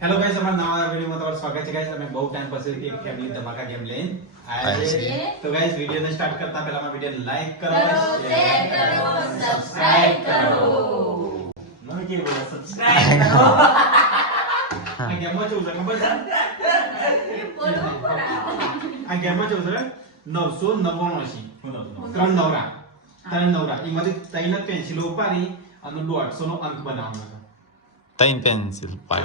Hello guys, અમારા નવા વિડિયોમાં તમારું સ્વાગત છે ગાઈસ. અમે બહુ ટાઈમ પછી એક ફેમિલી ધમાકા ગેમ લઈને આયા છે. તો ગાઈસ, વિડિયોને સ્ટાર્ટ કરતા પહેલા અમારા વિડિયોને લાઈક કરો, શેર કરો, સબસ્ક્રાઇબ કરો. મને કે બોલો સબસ્ક્રાઇબ કરો. આ ગેમમાં શું છે ખબર છે? આ ગેમમાં શું છે? 999 ત્રણ નવરા એમાંથી ત્રણ પેન્સિલો ઉપાડી અને 150 નો અંક બનાવવાનો છે. तीन पेंसिल पाई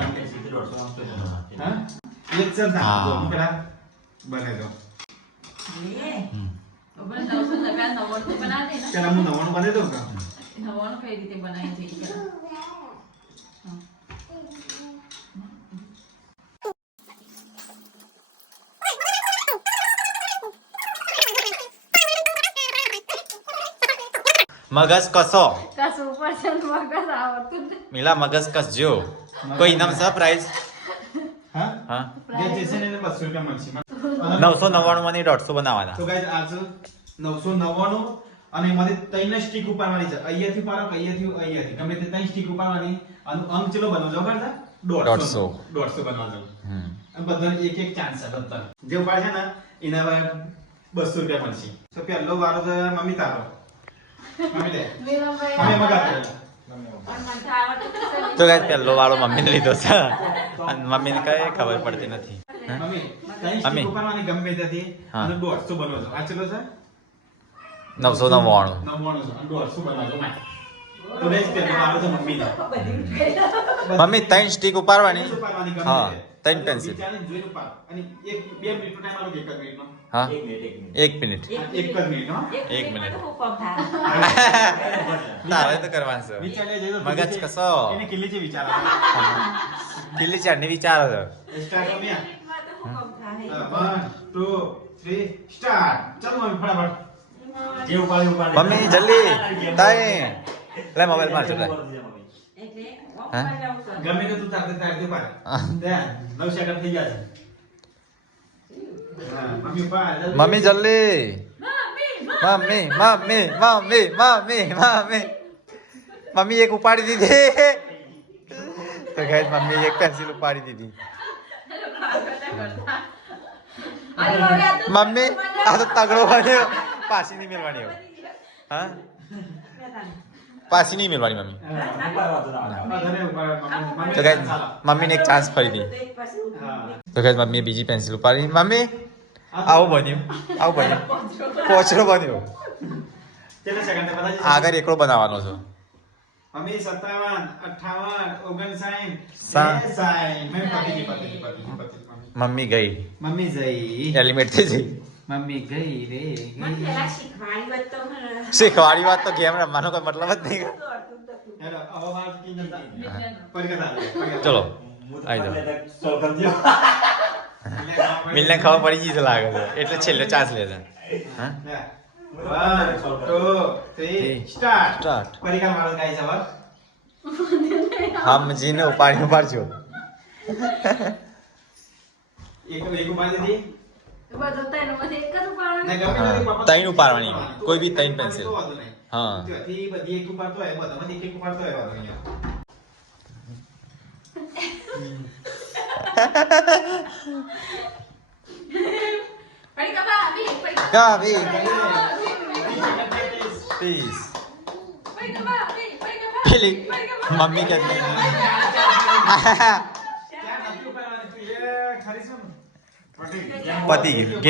हाँ एक चल था जो मुकरा बने दो अपन 900 लगा 900 तो बना देना चला मैं 900 बने दो का 900 कई रीते बनाए थे क्या मगज कसो का सुपर चल मगर आवत मिला मगज कस जो कोई इनाम सरप्राइज हाँ हाँ ये जैसे ने 200 रुपया मच्छी 999 માંથી 150 બનાવવાના તો ગાઈસ આજ 999 અને એમાંથી ત્રણ સ્ટીક ઉપાડવાની છે. અહીંયાથી પારો અહીંયાથી ગમે તે ત્રણ સ્ટીક ઉપાડવાની અને અંક ચલો બનાવજો કરતા 150 બનાવજો. અને બધા એક એક ચાન્સ છે બધા જે ઉપાડે છે ને એના પર 200 રૂપિયા મળશે. તો પહેલો વારો છે મમ્મી તારો. મમ્મી દે मेरा भाई મમ્મી મગા દે. और मन था आवत તો ગાઈસ પહેલો વાળો મમ્મીને લીધો છે અને મમ્મીને કઈ ખબર પડતી નથી. મમ્મી ત્રણ સ્ટીક ઉપાડવાની ગમે ત્યાંથી અને 150 બનાવજો. આ ચલો છે 999 150 બનાવજો. તો ગાઈસ પહેલો વારો છે મમ્મીનો. મમ્મી ત્રણ સ્ટીક ઉપાડવાની ઉપાડવાની ગમે હા તે. ત્રણ પેન્સિલ વિચારીને જોઈને ઉપાડ. અને 1-2 મિનિટનો ટાઈમ આલો. 1 મિનિટનો હા 1 મિનિટ એક જ મિનિટ હો. 1 મિનિટ हुकम था તારે તો કરવાનું છે વિચારે જજો મગજ કસો એને કિલ્લી છે વિચાર આવે. કિલ્લી ચાડની વિચારો છે સ્ટાર્ટ કર મિયા. तो हुकम था है 1 2 3 સ્ટાર્ટ. ચાલો મમ્મી ફટાફટ જે ઉપાડ મમ્મી જલ્દી તાઈ લે મોબાઈલ માર ચલે એટલે हाँ? ગમે તે તું તારતે ઉપાડ. દે 9 સેકન્ડ થઈ ગયા છે. હા મમ્મી ઉપાડ જલ્દી. મમ્મી જલ્દી mummy mummy mummy mummy mummy mummy એક ઉપાડી દીધી તો ગાઈસ મમ્મી એક પેન્સિલ ઉપાડી દીધી મમ્મી આ તો તગડો બન્યો પાછી નહીં મેળવાની હવે હા પાછી નહીં મેળવાની મમ્મી બધાને ઉપાડ મમ્મી. તો ગાઈસ મમ્મીને એક ચાન્સ ફરી દી હા તો ગાઈસ મમ્મીએ બીજી પેન્સિલ ઉપાડી મમ્મી આવું બન્યું કોચરો બન્યો કેટલા સેકન્ડ બતાજી. આગળ એકડો બનાવવાનો છે મમ્મી 57 58 સા- 59 મેં પતિ મમ્મી ગઈ મમ્મી જઈ એલિમેન્ટ થઈ જઈ મમ્મી ગઈ રે मन ગઈ. पेला शिखवाड़ी बात तो मन શીખવાડી વાત તો ગેમ રમવાનો કોઈ મતલબ જ નહીં હેલો હવે વાત કી જનતા પરગતા ચલો આવી જાઓ મિલને ખબર પડી ગઈ છે લાગે છે એટલે છેલ્લો ચાન્સ લે છે હા 1 2 3 સ્ટાર્ટ સ્ટાર્ટ પરિકાર વાળો ગાઈ છે સમજીને ઉપાડજો એક ઉપાડી દીધી બધો તને મને એક જ ઉપાડવાનું ને ગમે હા, તે પાપા ત્રણ ઉપાડવાની. કોઈ બી ત્રણ પેન્સિલ. તો વાંધો નહીં. હા. ત્યાંથી બધી એક ઉપાડતો હોય બધામાંથી એક ઉપાડતો હોય વાંધો નહીં. પડી કબા અભી પડી ગાવી પડી પ્લીઝ કબા અભી પડી કબા પેલી મમ્મી કે ક્યાં નથી ઉપાડવાની તું એ ખરી છે ને? પતી ગયું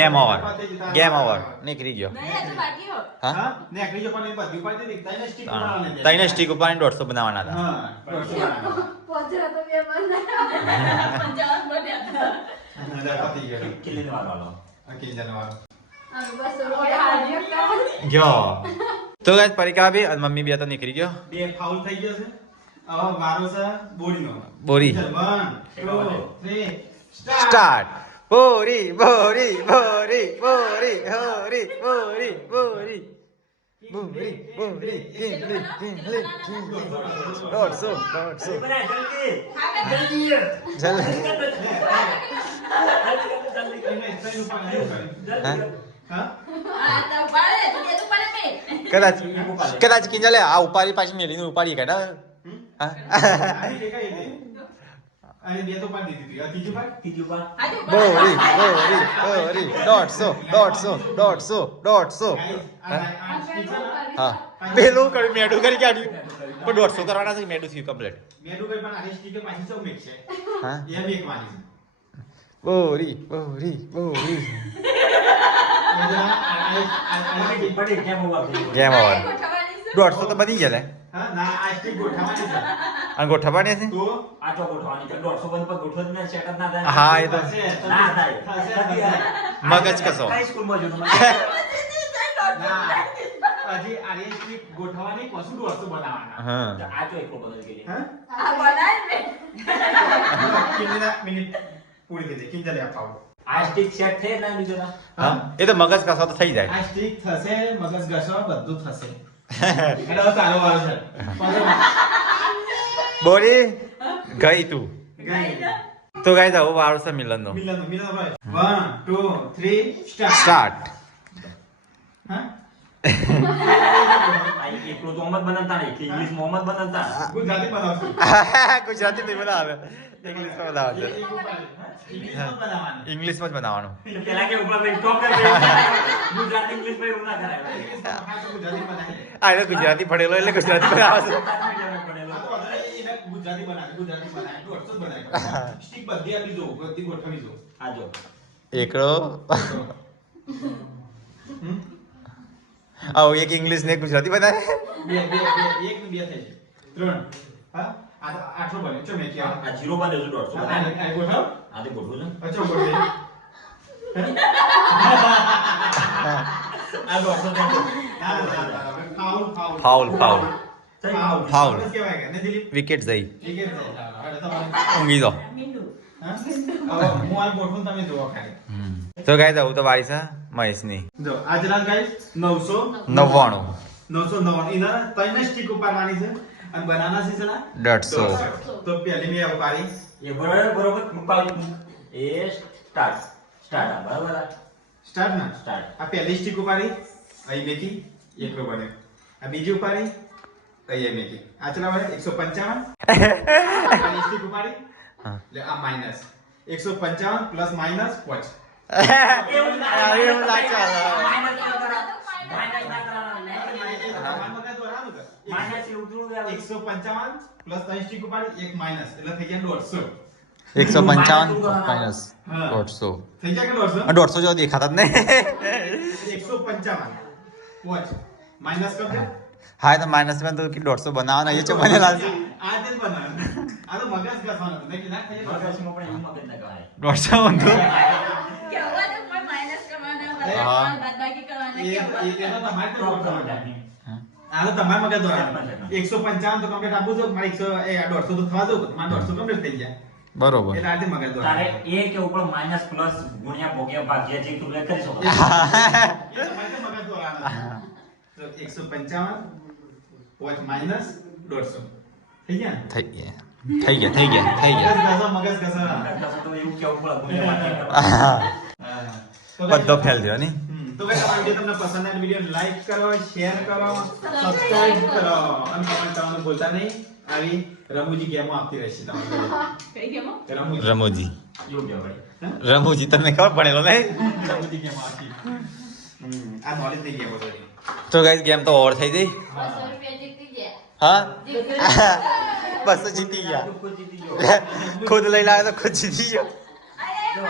ગેમ ઓવર નીકળી ગયો નહીં આ તો બાકી હો હા હા ને આખરી જો પણ એ બધી ઉપાડી દીધી તઈને સ્ટીક બનાવવાની હતી. ત્રણ સ્ટીક ઉપાડીને 150 બનાવવાના હતા હા 150 પોચરા તો બે બંધ પંચાવન બન્યા બનાવવાના. પતી ગયો કિલ્લીનો વારો બસ રોડ હાર્યો કા ગયો તો ગાઈસ પરિકા બી અને મમ્મી બી તો નીકળી ગયો બે ફાઉલ થઈ ગયો છે. હવે વારો છે બોડીનો. બોરી 1 2 3 સ્ટાર્ટ. સ્ટાર્ટ બોરી બોરી બોરી બોરી બોરી બોરી બોરી બોરી બોરી કિંગલી કિંગલી કિંગલી 150 જલ્દી હા હા આ તો પાડે તું એ તો પાડે મે કદાચ કિંજલે આ ઉપાડી પાછી મેલીને ઉપાડી કાઢા હા આની જગ્યાએ અને બે તો પાડી દીધી હતી. ત્રીજું પાડ. આજુ બોરી બોરી બોરી 150 150 150 આ સ્ટીક છે ને, હા પેલું કરી મેડું કરી કાઢ્યું પણ 150 કરવાના છે મેડું થયું કમ્પ્લીટ મેડું ભાઈ પણ આ સ્ટીકે પાછી ચૌ મેક છે. હા એ બી એક માની છે. બોરી બોરી બોરી ગેમ ઓવર 150 તો બની ગયા લે હા ના આ સ્ટીક ગોઠવવાની છે. અને ગોઠવવાની છે તો આ તો ગોઠવાની છે 150 બંધ પર ગોઠવો જ ને સેટ જ ના થાય હા એ તો થશે, ના થાય થશે. મગજ કસો કઈ સ્કૂલમાં જોયું ના હજી આ સ્ટીક ગોઠવવાની પાછું 150 બનાવવાના. હા આ તો એકલો બદલ ગઈ હા આ બનાય ને કિંજલા મિનિટ પૂરી થઈ જાય. કિંજલે અપાવો. આ સ્ટિક સેટ થઈ ના લીધો ના હા એ તો મગજ કસો તો થઈ જાય આ સ્ટીક થશે, મગજ ઘસો, બધું થશે. એટલે હવે તારો વારો છે. બોરી ગઈ તું ગઈ. તો ગાઈસ હવે વારો છે મિલનનો મિલન ભાઈ 1 2 3 સ્ટાર્ટ. સ્ટાર્ટ હા આ એકલો તો મોહમ્મદ બનાવતા નહીં કે ઇંગ્લિશ મોહમ્મદ બનાવતા ગુજરાતી બનાવશું. ગુજરાતી નહીં બનાવે ઇંગ્લિશમાં બનાવે છે ઇંગ્લિશમાં બનાવવાનું. ઇંગ્લિશમાં જ બનાવવાનું એટલે પેલા કે ઉપર ભાઈ સ્ટોપ કરી દે ગુજરાતી ઇંગ્લિશ ભાઈ એવું ના કરાય ઇંગ્લિશમાં ખાસ ગુજરાતી બનાવી લે. આ એટલે ગુજરાતી ભણેલો એટલે ગુજરાતી બનાવે છે આ તો એને ગુજરાતી બનાવે, ગુજરાતી બનાવે, 150 બનાવે. સ્ટીક બધી આપી દો, બધી ગોઠવી દો. આ જો એકડો હમ? આવો એક ઇંગ્લિશ ને એક ગુજરાતી બનાવે બે એક ને બે થઈ જાય. 3 હા આ તો આઠો બને. ચો મેં ક્યાં આ જીરો બને છે 150 બનાવે આ ગોઠવ. આ તો ગોઠવું છે અચ્છા ગોઠવે. આ 150 foul foul foul foul foul. બસ કહેવાય કે ને દિલીપ વિકેટ જઈ વિકેટ છે. હવે તમારે ઊંઘી જાઓ હા હવે હું આ ગોઠવું તમે જુઓ ખાલી. તો ગાઈસ આવું તો વારી છે મહેશની જો આજના ગાઈસ 900 99 999 ઇના ત્રણ સ્ટીક ઉપાડવાની છે અને બનાના છે ના 150 તો પહેલી મેં ઉપાડી. એ બરોબર મુકાવી એ સ્ટાર્ટ સ્ટાર્ટ બરાબર સ્ટાર્ટ ના સ્ટાર્ટ આ પહેલી સ્ટીક ઉપાડી અહીં મેકી એકલો બને. આ બીજી ઉપાડી અહીં મેકી. આ ચલા બને 155 આ સ્ટીક ઉપાડી હા. એટલે આ માઈનસ 155 પ્લસ માઈનસ 5. એવું ના એવું ના ચાલે. માઇનસ ના કરા માઇનસ ના કરા માઇનસ એવું થોડું આવે 155 પ્લસ 3 સ્ટીક ઉપાડી એક માઈનસ એટલે થઈ ગયા 150. 155 માઇનસ હા. 150 થઈ ગયા કે 150? 150 જેવો દેખાતા જ નહીં 155 વોચ માઈનસ કરજો. હા તો માઇનસ માં તો 150 બનાવવાના એ છે બનેલા છે આ તે જ બનાવવાનું. આ તો મગજ ઘસવાનું હતું. નહીં કે ના થઈ જાય. મગજમાં પણ એવું મગજ ના કરાય 150 બંધો કેવડા કોઈ માઈનસ કરવાના હા. બાદબાકી કરવાના એ કેવડા એનો તમારે તો ગોળ કરવાનો. હા. આ તો તમારે મગજ દોરાવાનું. 155 તો કમ્પ્લીટ આપું છો. મારે 150 તો થવા દો. મારે 150 કમ્પ્લીટ થઈ ગયા. બરોબર એટલે આ તે મગજ તારે દોરાવાનું. એ કે ઉપર માઇનસ પ્લસ ગુણ્યા ભોગ્યા ભાગ્યા જે તું કરી શકો એ તમારે તો મગજ દોરાવાનું. તો 155 પોચ માઈનસ 150 થઈ ગયા ને? થઈ ગયા થઈ ગયા થઈ ગયા થઈ ગયા મગજ ઘસો. તો એવું કેવું પડે ગુણ્યા ભાગ્યા હા. તો બધો ફેલ થયો ની તો ભાઈ તમારો વિડિયો તમને પસંદ આવે વિડિયો લાઈક કરો, શેર કરો, સબસ્ક્રાઇબ કરો અને કમેન્ટ કરવાનું ભૂલતા નહીં. આવી રમૂજી ગેમો આપતી રહેશે તમારે. કઈ ગેમો રમૂજી રમૂજી યોગ્ય ભાઈ રમૂજી તમને ખબર પડેલો નહીં રમૂજી ગેમો આપતી. આ નોલેજ ની ગેમો છે. તો ગાઈસ ગેમ તો ઓવર થઈ ગઈ 200 રૂપિયા જીતી ગયા હા જીતી ગયા. 200 જીતી ગયા તું ખુદ જીતી ગયો ખુદ લઈ લાવે તો ખુદ જીતી ગયો અરે જો